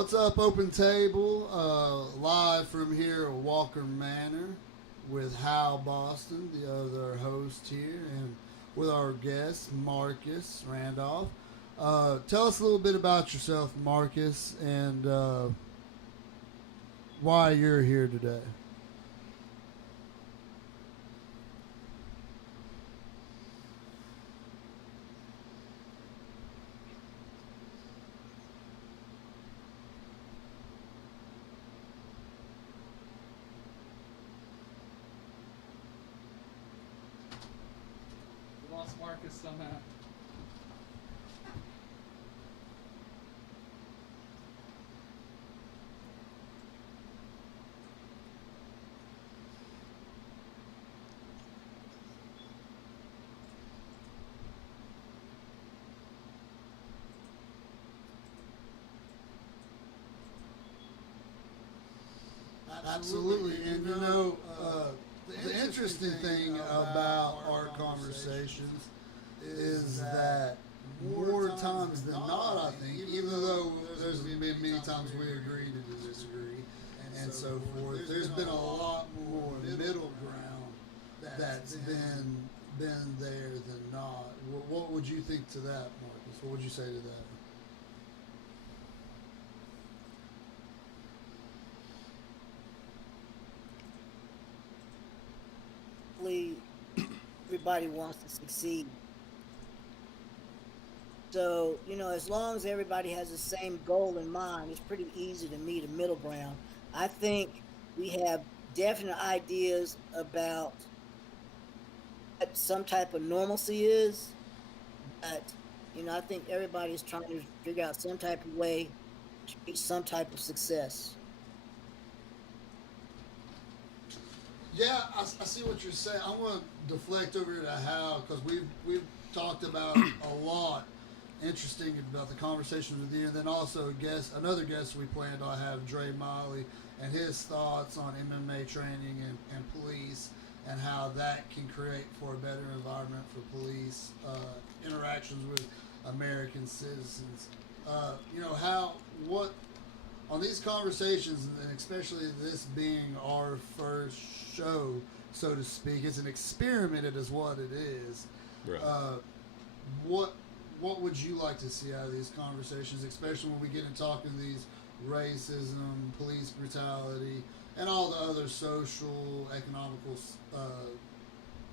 What's up, Open Table? Live from here at Walker Manor with Hal Boston, the other host here, and with our guest, Marcus Randolph. Tell us a little bit about yourself, Marcus, and why you're here today. We lost Marcus somehow. Absolutely, and the interesting thing about our conversations is that more times than not, I think, even though there's been many times we agree to disagree and so forth, there's been a lot more middle ground that's been there than not. What would you think to that, Marcus? What would you say to that? Everybody wants to succeed. So, as long as everybody has the same goal in mind, it's pretty easy to meet a middle ground. I think we have definite ideas about what some type of normalcy is, but, I think everybody's trying to figure out some type of way to reach some type of success. Yeah, I see what you're saying. I want to deflect over to Hal because we've talked about a lot interesting about the conversations with you, and then also another guest we planned on have Dre Miley and his thoughts on MMA training and police and how that can create for a better environment for police interactions with American citizens. How what on these conversations, and especially this being our first show, so to speak, it's an experiment. It is what it is. Right. What what would you like to see out of these conversations, especially when we get into talking these racism, police brutality, and all the other social, economical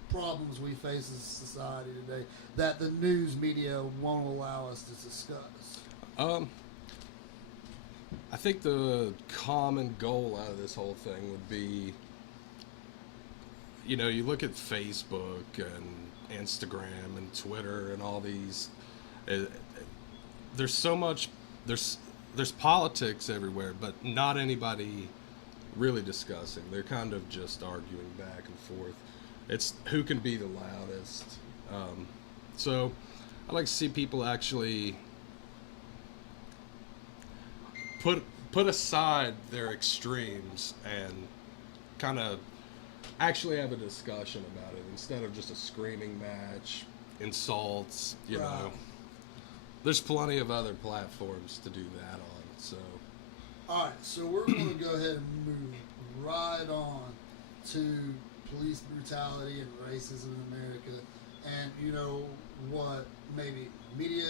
problems we face as a society today that the news media won't allow us to discuss? Um, I think the common goal out of this whole thing would be, you look at Facebook and Instagram and Twitter and all these. Uh, there's so much. There's politics everywhere, but not anybody really discussing. They're kind of just arguing back and forth. It's who can be the loudest. So I like to see people actually put aside their extremes and kind of actually have a discussion about it instead of just a screaming match, insults. Right. There's plenty of other platforms to do that on. So All right, so we're going to go ahead and move right on to police brutality and racism in America, and what maybe media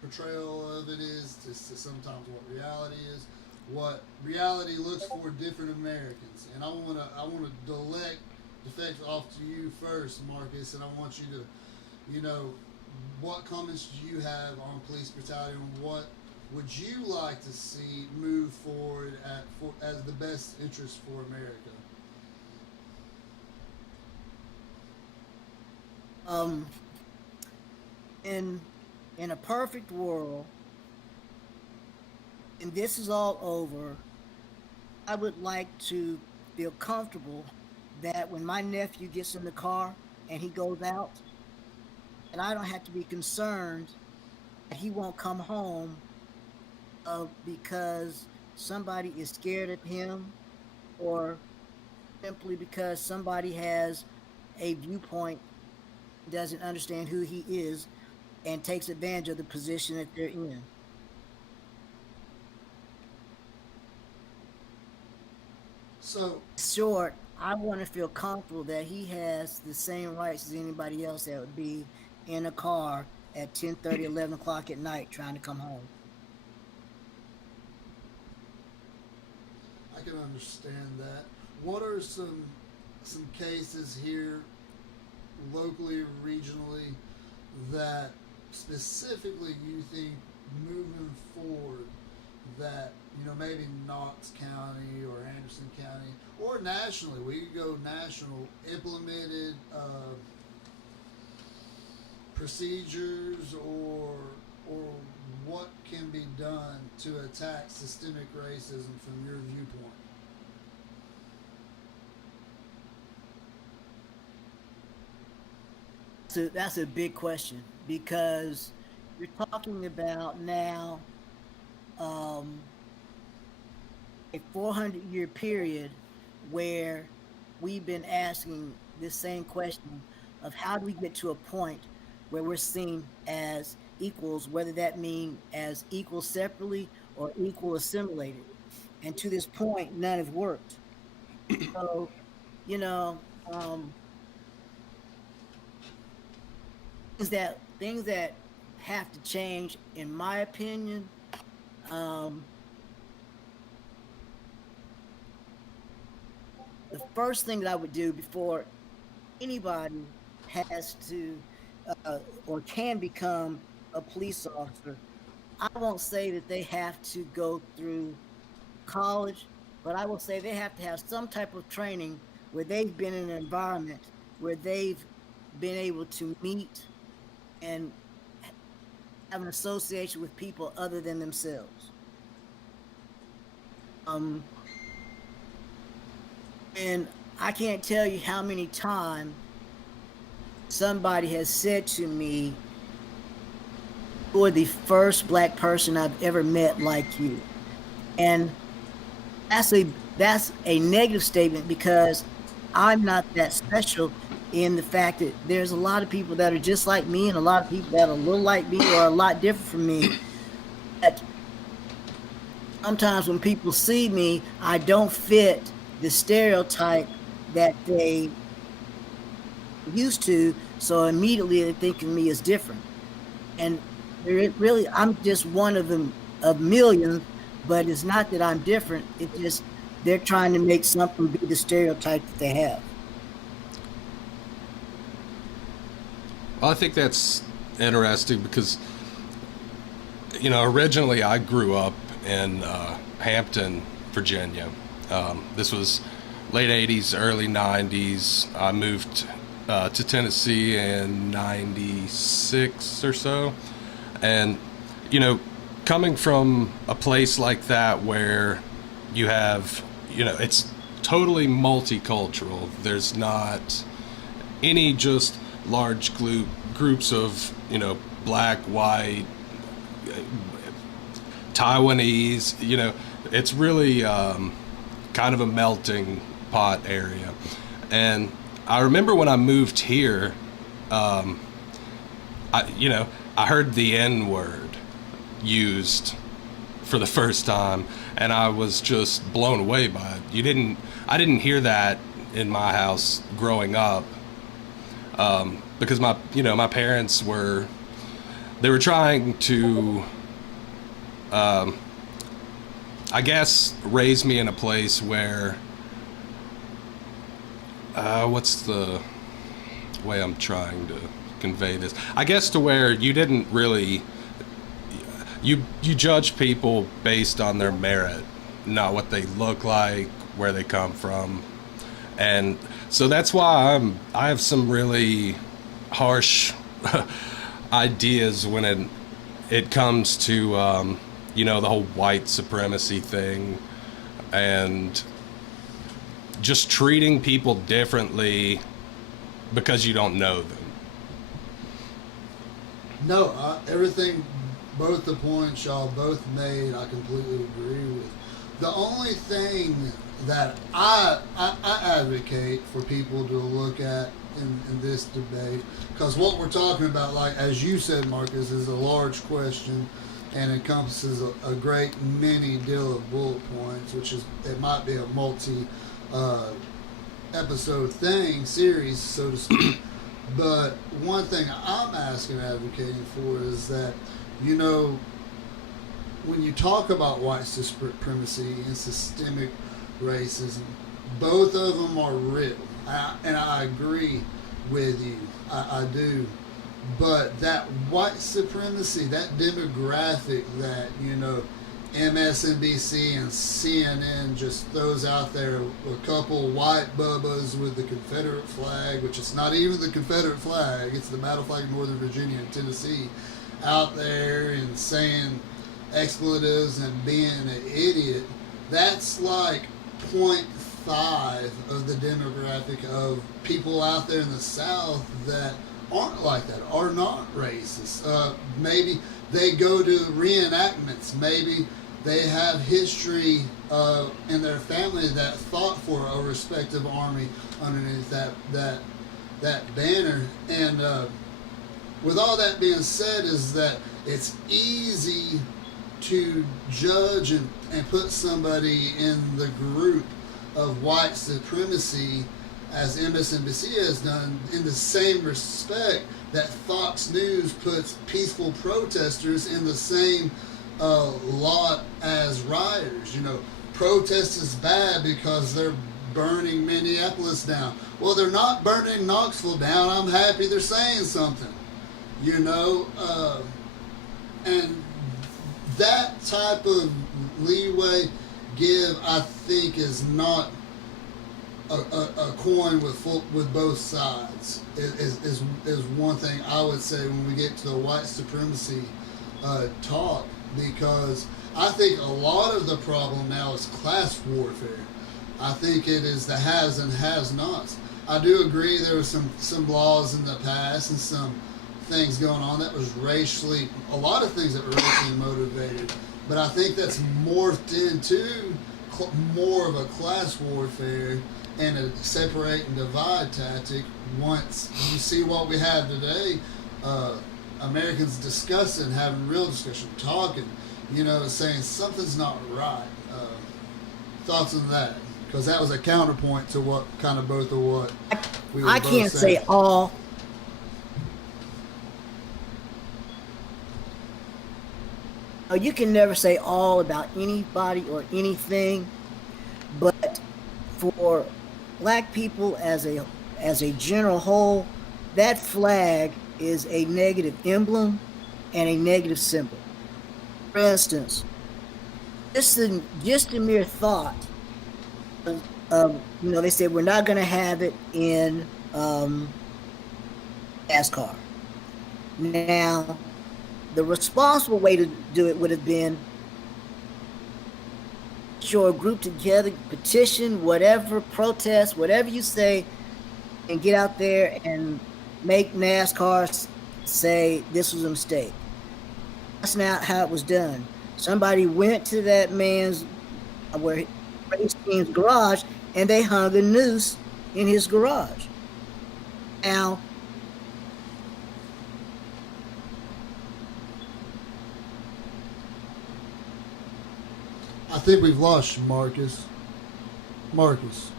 portrayal of it is, just to sometimes what reality is, what reality looks for different Americans, and I want to defect off to you first, Marcus, and I want you to, what comments do you have on police brutality, and what would you like to see move forward as the best interest for America? Um, in in a perfect world, and this is all over, I would like to feel comfortable that when my nephew gets in the car and he goes out, and I don't have to be concerned that he won't come home because somebody is scared of him, or simply because somebody has a viewpoint, doesn't understand who he is, and takes advantage of the position that they're in. So Short, I want to feel comfortable that he has the same rights as anybody else that would be in a car at 10:30, 11 o'clock at night trying to come home. I can understand that. What are some cases here, locally, regionally, that specifically you think moving forward that maybe Knox County or Anderson County or nationally, we could go national, implemented procedures or what can be done to attack systemic racism from your viewpoint? So that's a big question because you're talking about now um, a 400-year period where we've been asking this same question of how do we get to a point where we're seen as equals, whether that mean as equal separately or equal assimilated. And to this point, none have worked. So, you know, things that have to change, in my opinion. Um, the first thing that I would do before anybody has to or can become a police officer, I won't say that they have to go through college, but I will say they have to have some type of training where they've been in an environment where they've been able to meet and have an association with people other than themselves. Um, and I can't tell you how many times somebody has said to me, "You're the first black person I've ever met like you," and that's a that's a negative statement because I'm not that special in the fact that there's a lot of people that are just like me and a lot of people that are a little like me or a lot different from me. But sometimes when people see me, I don't fit the stereotype that they used to, so immediately they think of me as different. And really, I'm just one of them of millions, but it's not that I'm different. It's just they're trying to make something be the stereotype that they have. Well, I think that's interesting because, originally I grew up in Hampton, Virginia. This was late 80s, early 90s. I moved to Tennessee in 96 or so. And, coming from a place like that where you have, it's totally multicultural. There's not any just large groups of, black, white, Taiwanese, it's really kind of a melting pot area. And I remember when I moved here, I heard the N word used for the first time, and I was just blown away by it. I didn't hear that in my house growing up, because my parents they were trying to, I guess, raise me in a place where, what's the way I'm trying to convey this? I guess to where you didn't really, you judge people based on their merit, not what they look like, where they come from. And so that's why I have some really harsh ideas when it comes to the whole white supremacy thing and just treating people differently because you don't know them. No, everything, both the points y'all both made, I completely agree with. The only thing that I advocate for people to look at in this debate, because what we're talking about, like as you said, Marcus, is a large question and encompasses a great many deal of bullet points, which is it might be a multi episode series, so to speak. But one thing I'm asking, advocating for, is that, you know, when you talk about white supremacy and systemic racism, both of them are real, and I agree with you. I do. But that white supremacy, that demographic that, you know, MSNBC and CNN just throws out there, a couple white bubbas with the Confederate flag, which is not even the Confederate flag, it's the battle flag of Northern Virginia and Tennessee, out there and saying expletives and being an idiot. That's like 0.5 of the demographic of people out there in the South that aren't like that, are not racist. Maybe they go to reenactments. Maybe they have history in their family that fought for a respective army underneath that banner. And with all that being said, is that it's easy to judge and put somebody in the group of white supremacy, as MSNBC has done, in the same respect that Fox News puts peaceful protesters in the same lot as rioters. You know, protest is bad because they're burning Minneapolis down. Well, they're not burning Knoxville down. I'm happy they're saying something. You know, and that type of leeway I think, is not a coin with both sides. Is one thing I would say when we get to the white supremacy talk, because I think a lot of the problem now is class warfare. I think it is the haves and have-nots. I do agree there were some laws in the past and some things going on that was a lot of things that were racially motivated, but I think that's morphed into more of a class warfare and a separate and divide tactic. Once you see what we have today, Americans discussing, having real discussion, talking, you know, saying something's not right. Thoughts on that? Because that was a counterpoint to what kind of both of what we were I both can't saying. say all. You can never say all about anybody or anything, but for black people as a general whole, that flag is a negative emblem and a negative symbol. For instance, just the mere thought of, you know, they said we're not going to have it in NASCAR. Now, the responsible way to do it would have been show a group together, petition, whatever, protest, whatever you say, and get out there and make NASCAR say this was a mistake. That's not how it was done. Somebody went to that man's race team's garage and they hung a noose in his garage. Now, I think we've lost you, Marcus. Marcus,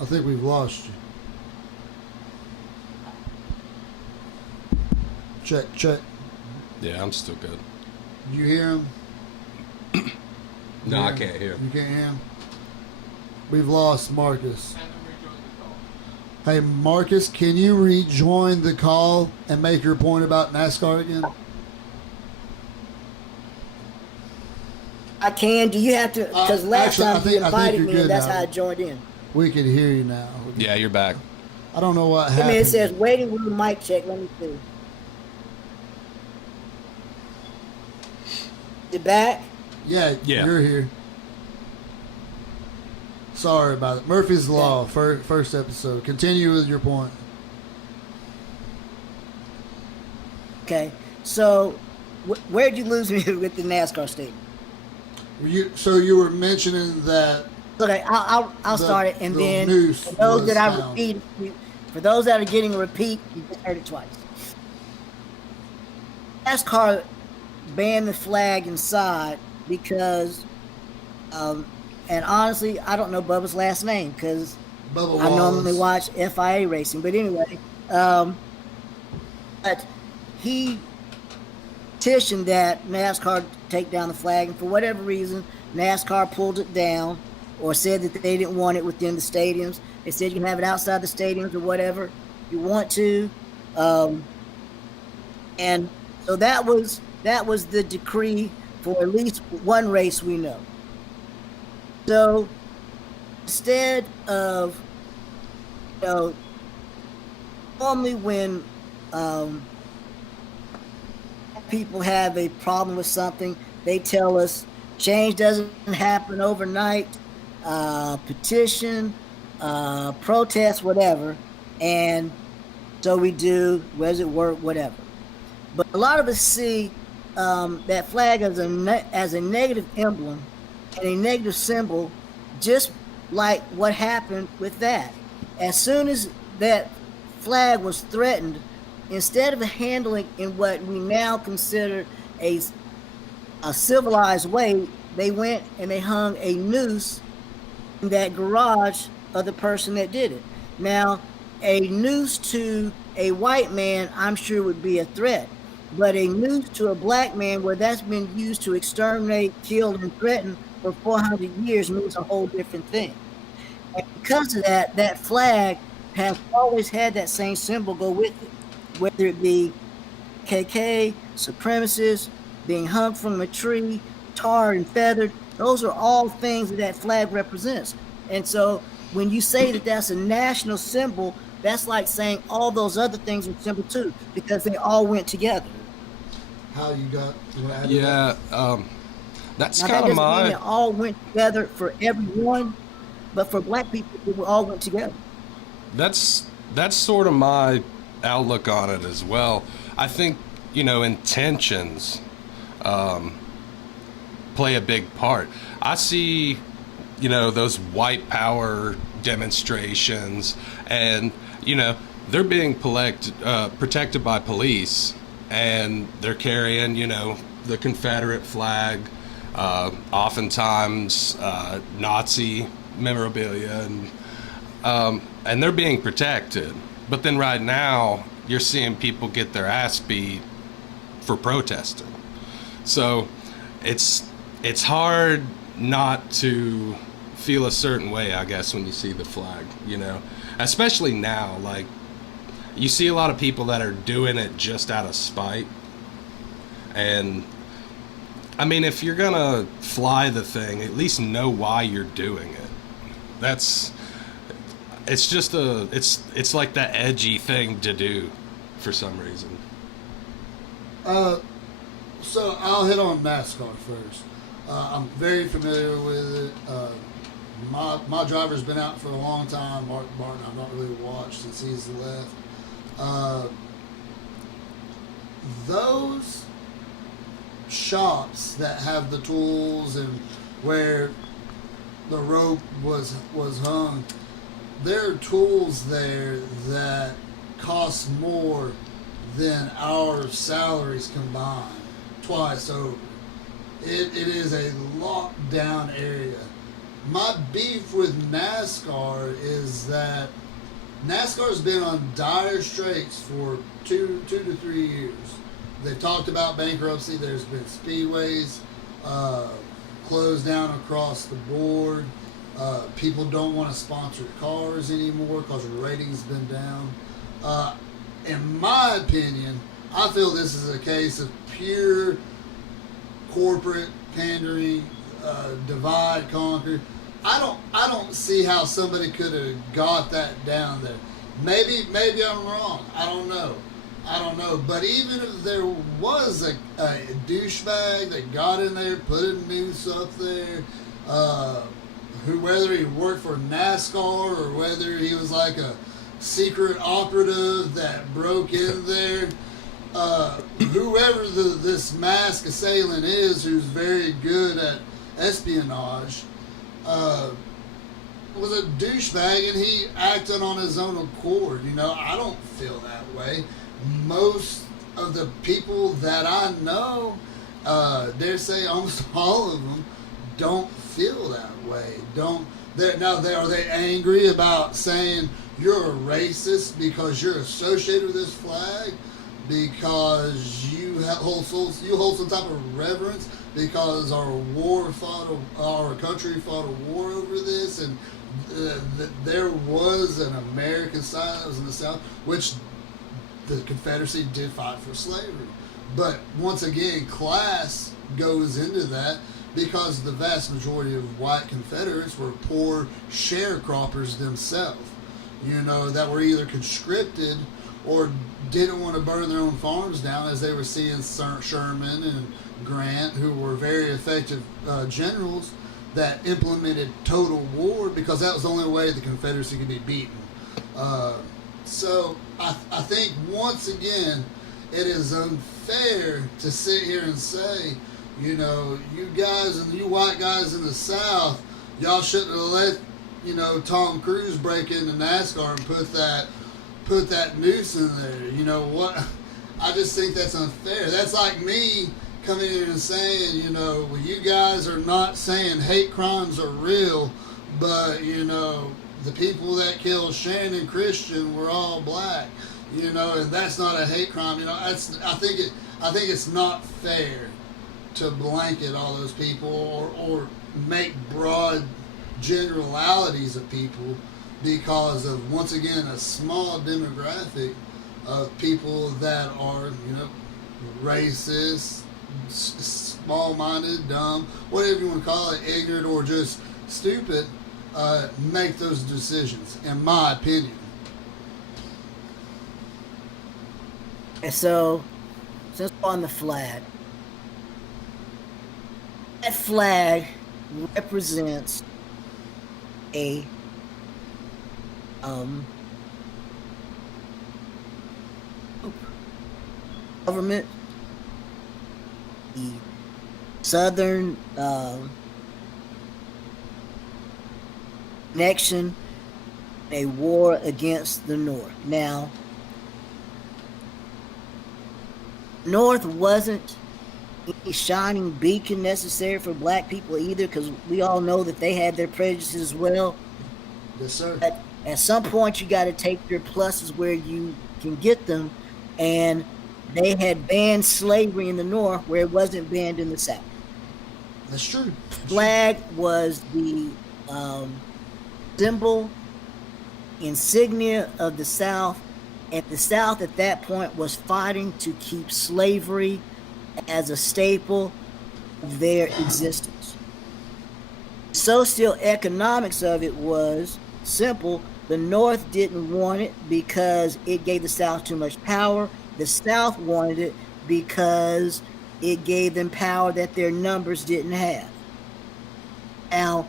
I think we've lost you. Check. Yeah, I'm still good. You hear him? No, I can't hear. You can't hear him? We've lost Marcus. Hey, Marcus, can you rejoin the call and make your point about NASCAR again? I can. Do you have to? Because last time you invited me, and that's how I joined in. We can hear you now. Yeah, you're back. I don't know what happened. It says waiting room mic check. Let me see. You back? Yeah, you're here. Sorry about it. Murphy's Law, first episode. Continue with your point. Okay. So, where'd you lose me with the NASCAR statement? So you were mentioning that. Okay, I'll start it, and then for those that I repeat, for those that are getting a repeat, you just heard it twice. NASCAR ban the flag inside because, and honestly, I don't know Bubba's last name because Bubba I normally Wallace. watch FIA racing. But anyway, um, but he petitioned that NASCAR take down the flag, and for whatever reason, NASCAR pulled it down or said that they didn't want it within the stadiums. They said you can have it outside the stadiums or whatever you want to. Um, and so that was the decree for at least one race we know. So instead of, you know, normally when um, people have a problem with something, they tell us change doesn't happen overnight, petition, protest, whatever. And so we do, where's it work, whatever. But a lot of us see that flag as a negative emblem and a negative symbol, just like what happened with that. As soon as that flag was threatened, instead of handling in what we now consider a, a civilized way, they went and they hung a noose in that garage of the person that did it. Now, a noose to a white man, I'm sure would be a threat. But a noose to a black man, where that's been used to exterminate, kill, and threaten for 400 years, means a whole different thing. And because of that, that flag has always had that same symbol go with it, whether it be KK, supremacists, being hung from a tree, tarred and feathered. Those are all things that that flag represents. And so when you say that that's a national symbol, that's like saying all those other things are symbol too, because they all went together. How you got? You want to add to Yeah, that? that's Now that kind of doesn't mean my they all went together for everyone, but for black people, it all went together. that's that's sort of my outlook on it as well. I think, intentions um, play a big part. I see, those white power demonstrations, and they're being protected by police, and they're carrying, the Confederate flag, oftentimes Nazi memorabilia, and they're being protected. But then right now, you're seeing people get their ass beat for protesting. So it's hard not to feel a certain way, I guess, when you see the flag, especially now. Like, you see a lot of people that are doing it just out of spite. And I mean, if you're gonna fly the thing, at least know why you're doing it. That's it's just it's like that edgy thing to do for some reason. Uh, so I'll hit on NASCAR first. I'm very familiar with it. My driver's been out for a long time. Mark Martin, I've not really watched since he's left. Those shops that have the tools and where the rope was hung, there are tools there that cost more than our salaries combined twice over. It is a locked down area. My beef with NASCAR is that NASCAR's been on dire straits for two to 3 years. They've talked about bankruptcy. There's been speedways closed down across the board. People don't want to sponsor cars anymore because the rating's been down. In my opinion, I feel this is a case of pure corporate pandering, divide, conquer. I don't see how somebody could have got that down there. Maybe I'm wrong. I don't know. But even if there was a douchebag that got in there, put a noose up there, whether he worked for NASCAR or whether he was like a secret operative that broke in there, whoever this masked assailant is, who's very good at espionage, was a douchebag, and he acted on his own accord. I don't feel that way. Most of the people that I know dare say almost all of them don't feel that way. Are they angry about saying you're a racist because you're associated with this flag, because you hold some type of reverence because our country fought a war over this, and there was an American side that was in the South, which the Confederacy did fight for slavery. But once again, class goes into that, because the vast majority of white Confederates were poor sharecroppers themselves, that were either conscripted or didn't want to burn their own farms down, as they were seeing Sherman and Grant, who were very effective generals that implemented total war, because that was the only way the Confederacy could be beaten. So I think, once again, it is unfair to sit here and say, you guys and you white guys in the South, y'all shouldn't have let, Tom Cruise break into NASCAR and put that noose in there. What? I just think that's unfair. That's like me coming in and saying, well, you guys are not saying hate crimes are real, but, the people that killed Shannon Christian were all black, and that's not a hate crime. I think it's not fair to blanket all those people, or make broad generalities of people, because of, once again, a small demographic of people that are, racist, small-minded, dumb, whatever you want to call it, ignorant, or just stupid, make those decisions, in my opinion. And so, since on the flag, that flag represents a government, the Southern connection, a war against the North. Now, North wasn't a shining beacon necessary for black people either, because we all know that they had their prejudices as well. Yes, sir. But at some point, you got to take your pluses where you can get them, and they had banned slavery in the North where it wasn't banned in the South. That's true. Flag was the symbol, insignia of the South, and the South at that point was fighting to keep slavery as a staple of their existence. Socioeconomics of it was simple. The North didn't want it because it gave the South too much power. The South wanted it because it gave them power that their numbers didn't have. Now,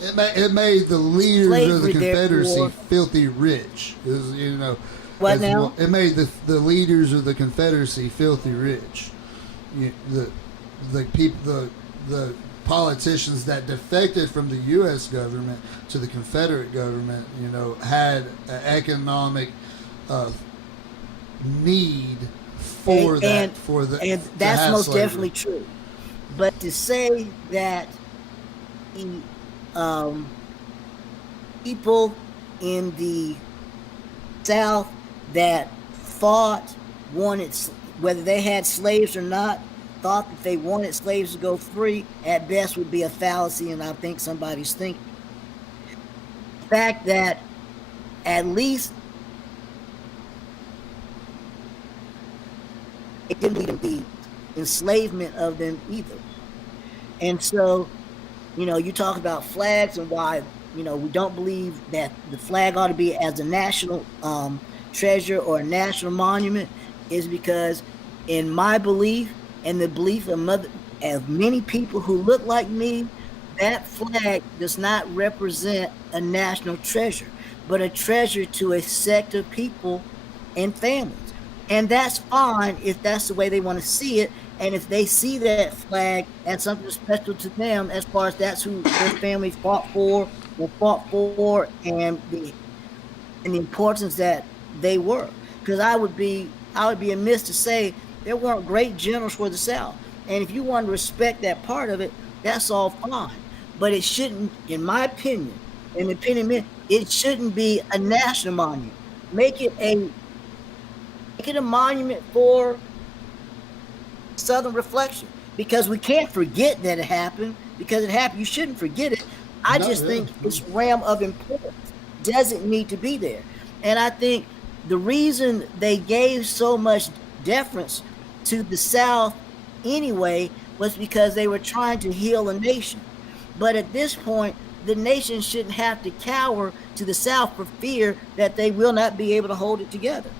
it made the leaders of the Confederacy therefore, filthy rich. What now? It made the leaders of the Confederacy filthy rich. The politicians that defected from the U.S. government to the Confederate government, had an economic need for that. And that's most slavery. Definitely true. But to say that the people in the South that wanted, whether they had slaves or not, thought that they wanted slaves to go free, at best would be a fallacy, and I think somebody's thinking. The fact that at least it didn't lead to the enslavement of them either. And so, you talk about flags and why, we don't believe that the flag ought to be as a national treasure or a national monument, is because, in my belief and the belief of many people who look like me, that flag does not represent a national treasure, but a treasure to a sect of people and families. And that's fine if that's the way they want to see it, and if they see that flag as something special to them, as far as that's who their family fought for, and the importance that they were. Because I would be amiss to say There weren't great generals for the South. And if you want to respect that part of it, that's all fine. But it shouldn't, in my opinion, it shouldn't be a national monument. Make it a monument for Southern reflection, because we can't forget that it happened, because it happened. You shouldn't forget it. I just think this realm of importance doesn't need to be there. And I think the reason they gave so much deference to the South anyway was because they were trying to heal a nation. But at this point, the nation shouldn't have to cower to the South for fear that they will not be able to hold it together.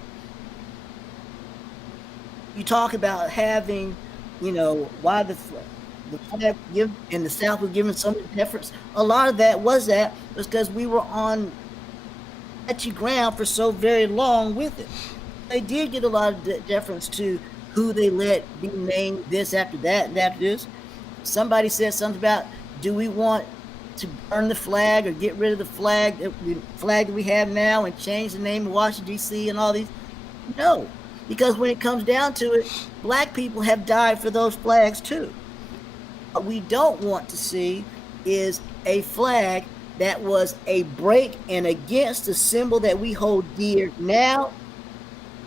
You talk about having, why the flag in the South was given so much deference. A lot of that was because we were on touchy ground for so very long with it. They did get a lot of deference to who they let be named this after that and after this. Somebody said something about, do we want to burn the flag or get rid of the flag that we have now and change the name of Washington, D.C. and all these? No, because when it comes down to it, black people have died for those flags too. What we don't want to see is a flag that was a break and against the symbol that we hold dear now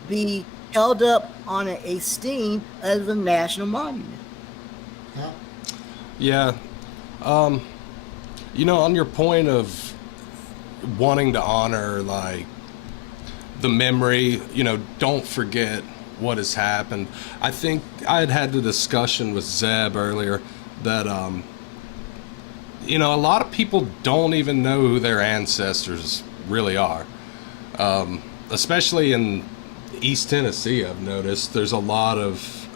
be held up on a esteem as a national monument. Yeah. On your point of wanting to honor, like, the memory, don't forget what has happened. I think I had the discussion with Zeb earlier that, a lot of people don't even know who their ancestors really are. Especially in East Tennessee, I've noticed there's a lot of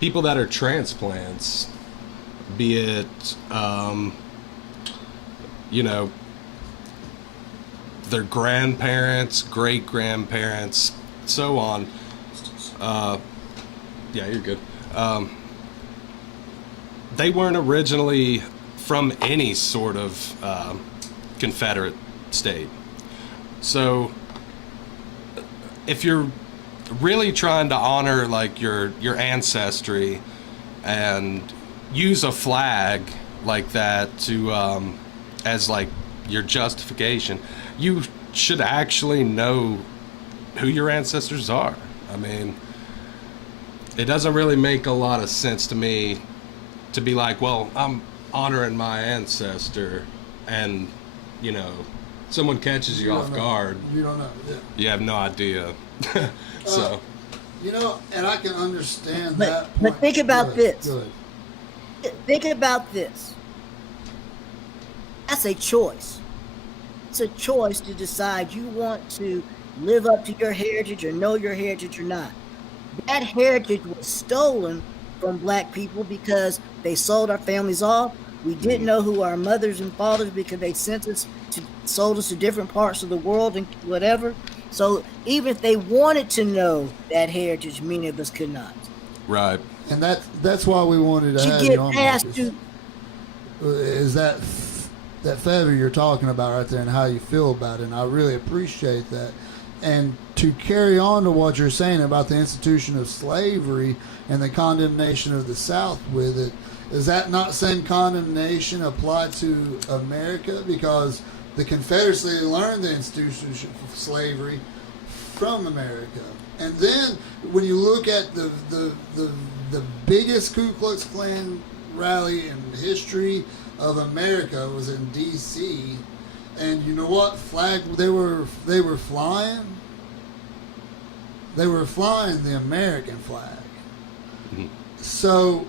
people that are transplants, be it, their grandparents, great-grandparents, so on. Yeah, you're good. They weren't originally from any sort of Confederate state. So if you're really trying to honor, like, your ancestry and use a flag like that to as, like, your justification, you should actually know who your ancestors are. I mean, it doesn't really make a lot of sense to me to be like, well, I'm honoring my ancestor, and someone catches you off guard. You don't know. Yeah. You have no idea. So and I can understand but, that but point. think about this. Good. Think about this. That's a choice. It's a choice to decide you want to live up to your heritage or know your heritage or not. That heritage was stolen from black people because they sold our families off. We didn't know who our mothers and fathers because they sold us to different parts of the world and whatever. So even if they wanted to know that heritage, many of us could not. right. And that's why we wanted to To have get you on. past Marcus. Is that favor you're talking about right there and how you feel about it, and I really appreciate that. And to carry on to what you're saying about the institution of slavery and the condemnation of the South with it, is that not same condemnation applied to America? Because the Confederacy learned the institution of slavery from America. And then when you look at the biggest Ku Klux Klan rally in history of America was in D.C. And you know what flag they were flying? They were flying the American flag. Mm-hmm. So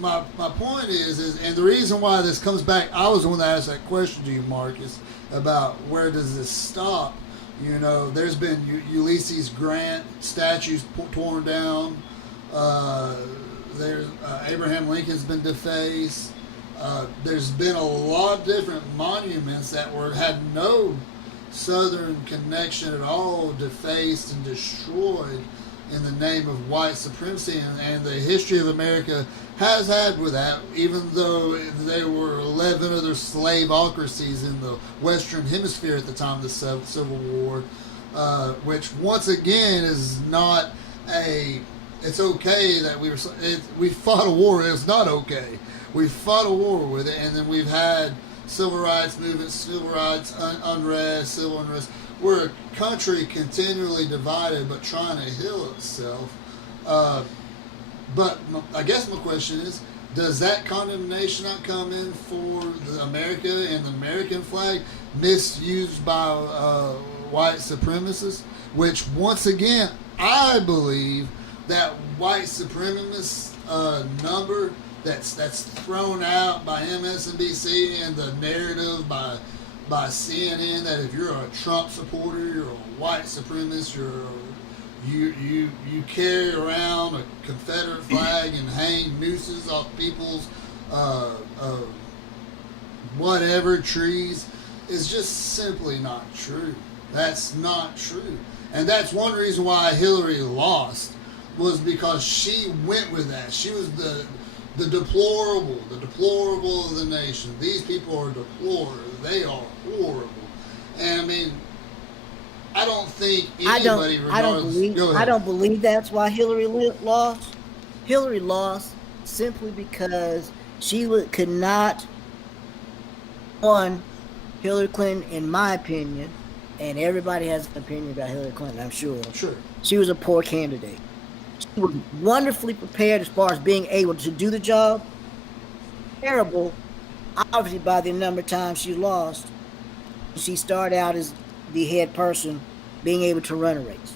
my point is, and the reason why this comes back, I was the one that asked that question to you, Marcus, about where does this stop? There's been Ulysses Grant statues torn down. There's Abraham Lincoln's been defaced. There's been a lot of different monuments that had no Southern connection at all, defaced and destroyed in the name of white supremacy, and the history of America has had with that, even though there were 11 other slaveocracies in the Western Hemisphere at the time of the Civil War, which once again is not a it's okay that we fought a war. It's not okay. We fought a war with it, and then we've had civil rights movements, civil rights unrest, civil unrest. We're a country continually divided, but trying to heal itself. But I guess my question is, does that condemnation not come in for the America and the American flag misused by white supremacists? Which, once again, I believe that white supremacist number that's thrown out by MSNBC and the narrative by CNN that if you're a Trump supporter, you're a white supremacist, you carry around a Confederate flag and hang nooses off people's whatever trees, is just simply not true. That's not true. And that's one reason why Hillary lost, was because she went with that. She was the deplorable of the nation. These people are deplorable. They are horrible. And I mean, I don't think anybody. I don't believe that's why Hillary lost. Hillary lost simply because she could not. One, Hillary Clinton, in my opinion, and everybody has an opinion about Hillary Clinton, I'm sure. Sure. She was a poor candidate. She was wonderfully prepared as far as being able to do the job. Terrible, obviously, by the number of times she lost. She started out as the head person being able to run a race,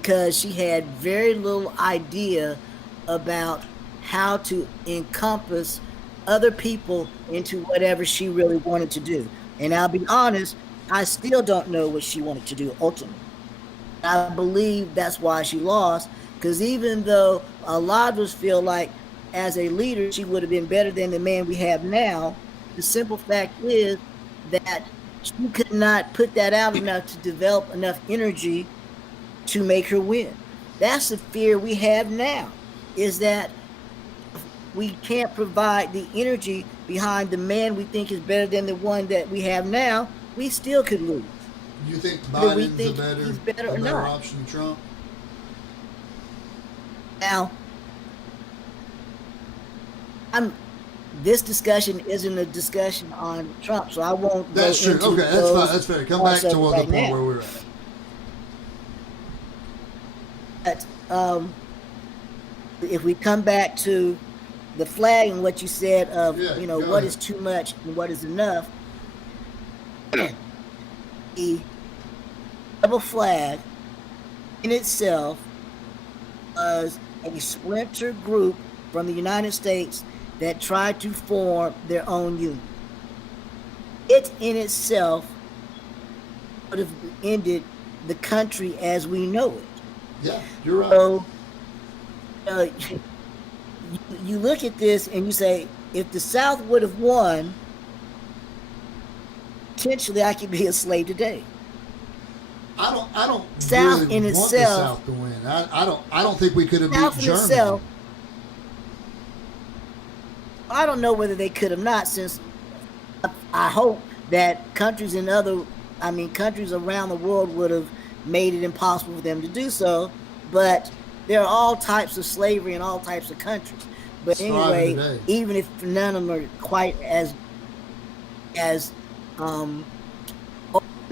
because she had very little idea about how to encompass other people into whatever she really wanted to do. And I'll be honest, I still don't know what she wanted to do ultimately. I believe that's why she lost, because even though a lot of us feel like as a leader she would have been better than the man we have now, the simple fact is that she could not put that out enough to develop enough energy to make her win. That's the fear we have now, is that we can't provide the energy behind the man we think is better than the one that we have now, we still could lose. You think Biden's think a better option than Trump? Now, this discussion isn't a discussion on Trump, so I won't. That's true. Okay, that's fine. That's fair. Come back to the point where we're at. But if we come back to the flag and what you said of what is too much and what is enough, the rebel flag in itself was a splinter group from the United States that tried to form their own union. It in itself would have ended the country as we know it. Yeah, you're right. So, you look at this and you say, if the South would have won, potentially I could be a slave today. I don't South really in want itself, the South to win. I don't think we could have beat Germany. Itself, I don't know whether they could have not, since I hope that countries around the world would have made it impossible for them to do so. But there are all types of slavery in all types of countries. But anyway, even if none of them are quite as open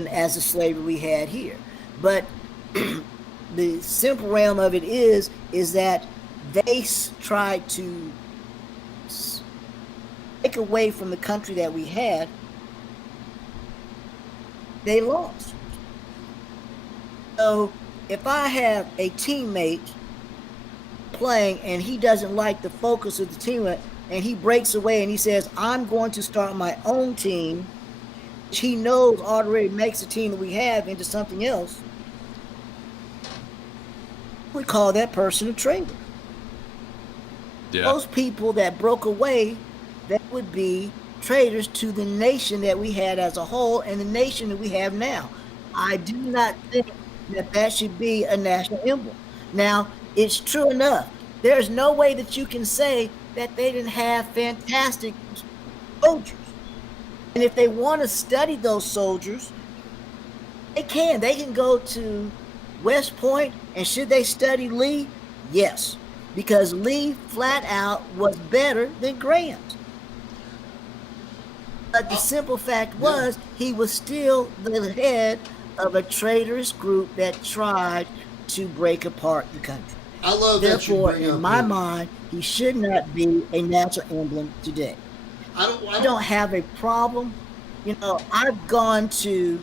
as the slavery we had here, but the simple realm of it is that they tried to take away from the country that we had. They lost. So if I have a teammate playing and he doesn't like the focus of the team and he breaks away and he says, I'm going to start my own team, which he knows already makes the team that we have into something else, we call that person a traitor. Yeah. Those people that broke away, that would be traitors to the nation that we had as a whole and the nation that we have now. I do not think that should be a national emblem. Now, it's true enough. There's no way that you can say that they didn't have fantastic soldiers. And if they want to study those soldiers, they can. They can go to West Point, and should they study Lee, Yes, because Lee flat out was better than Grant. But the simple fact Yeah. was, he was still the head of a traitorous group that tried to break apart the country. I love that you Therefore, bring in up my Lee. mind, he should not be a national emblem today. I don't have a problem. You know, I've gone to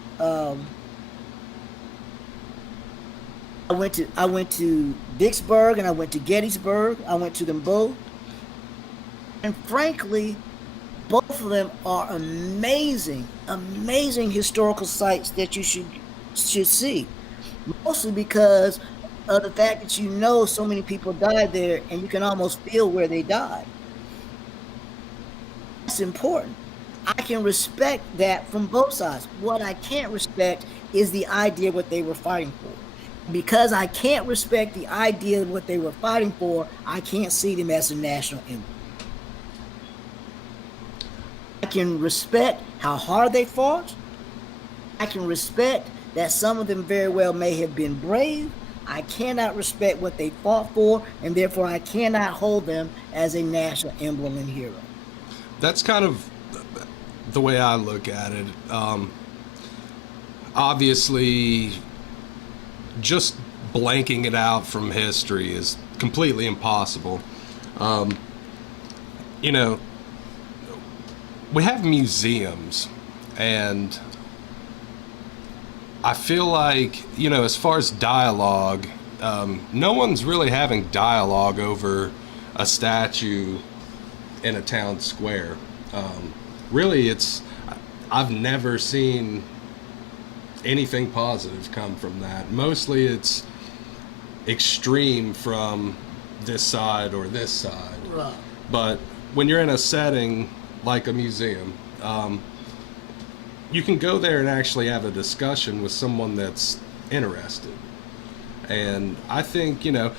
I went to Vicksburg and I went to Gettysburg. I went to them both. And frankly, both of them are amazing, amazing historical sites that you should see. Mostly because of the fact that you know so many people died there and you can almost feel where they died. That's important. I can respect that from both sides. What I can't respect is the idea of what they were fighting for. Because I can't respect the idea of what they were fighting for, I can't see them as a national emblem. I can respect how hard they fought. I can respect that some of them very well may have been brave. I cannot respect what they fought for, and therefore I cannot hold them as a national emblem and hero. That's kind of the way I look at it. Obviously, just blanking it out from history is completely impossible. You know, we have museums, and I feel like, you know, as far as dialogue, no one's really having dialogue over a statue in a town square. Really, I've never seen anything positive come from that. Mostly it's extreme from this side or this side. Right. But when you're in a setting like a museum, you can go there and actually have a discussion with someone that's interested. And I think, you know,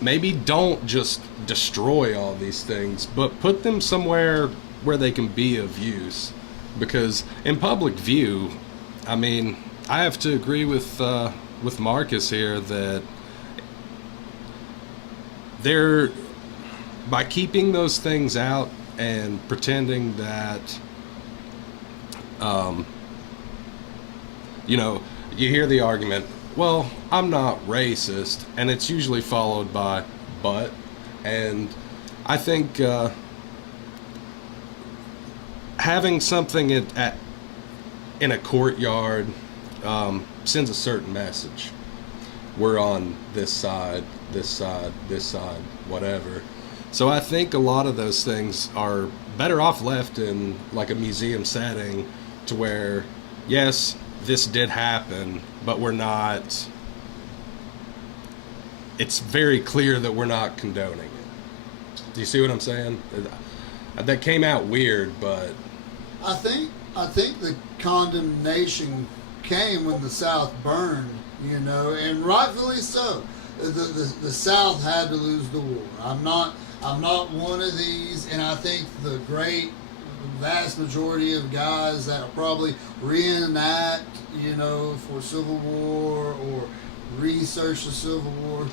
maybe don't just destroy all these things, but put them somewhere where they can be of use. Because in public view, I mean, I have to agree with Marcus here that they're, by keeping those things out and pretending that, you know, you hear the argument, well, I'm not racist, and it's usually followed by but, and I think having something in a courtyard sends a certain message. We're on this side, this side, this side, whatever. So I think a lot of those things are better off left in like a museum setting, to where, yes, this did happen, but we're not, it's very clear that we're not condoning it. Do you see what I'm saying? That came out weird, but I think the condemnation came when the South burned, you know, and rightfully so. The South had to lose the war. I'm not one of these, and I think the great vast majority of guys that probably reenact, you know, for Civil War or research the Civil War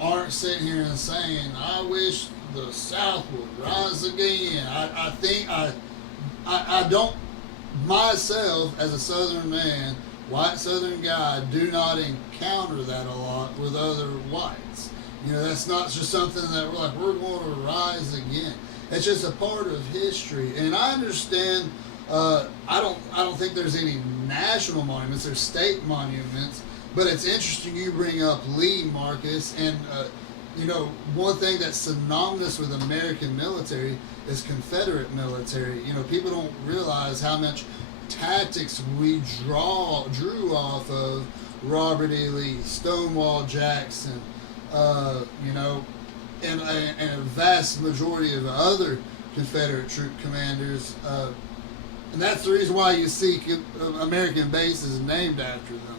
aren't sitting here and saying, I wish the South would rise again. I think I don't, myself as a Southern man, white Southern guy, do not encounter that a lot with other whites. You know, that's not just something that we're like, we're going to rise again. It's just a part of history. And I understand, I don't think there's any national monuments. There's state monuments. But it's interesting you bring up Lee, Marcus. And, you know, one thing that's synonymous with American military is Confederate military. You know, people don't realize how much tactics we drew off of Robert E. Lee, Stonewall Jackson, you know, and a vast majority of other Confederate troop commanders. And that's the reason why you see American bases named after them.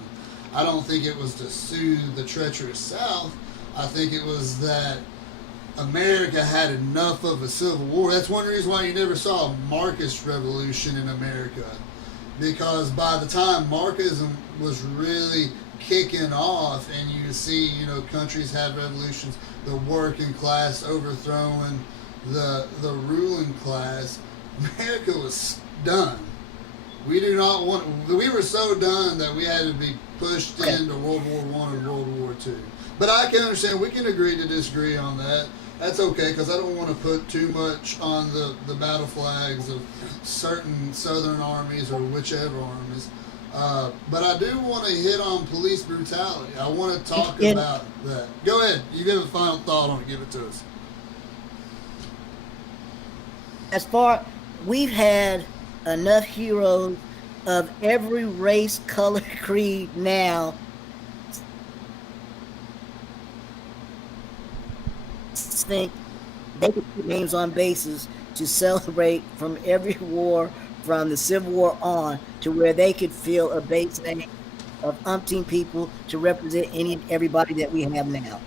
I don't think it was to soothe the treacherous South. I think it was that America had enough of a civil war. That's one reason why you never saw a Marxist revolution in America. Because by the time Marxism was really kicking off, and you see, countries have revolutions, the working class overthrowing the ruling class. America was done. We do not want. We were so done that we had to be pushed into World War I and World War II. But I can understand. We can agree to disagree on that. That's okay, because I don't want to put too much on the battle flags of certain Southern armies or whichever armies. But I do want to hit on police brutality. I want to talk about that. Go ahead. You give a final thought on it. Give it to us. As far, we've had enough heroes of every race, color, creed now. Think they could put names on bases to celebrate from every war, from the Civil War on, to where they could fill a base name of umpteen people to represent everybody that we have now.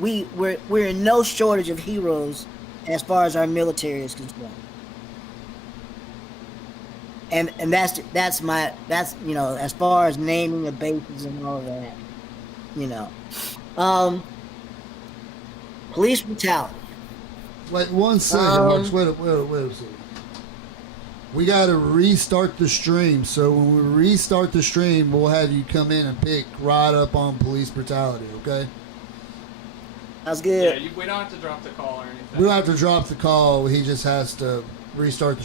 We're in no shortage of heroes as far as our military is concerned. And that's as far as naming of bases and all of that. Police brutality. Wait 1 second, Marcus. Wait a second. We got to restart the stream. So when we restart the stream, we'll have you come in and pick right up on police brutality, okay? That's good. Yeah, we don't have to drop the call or anything. We don't have to drop the call. He just has to restart the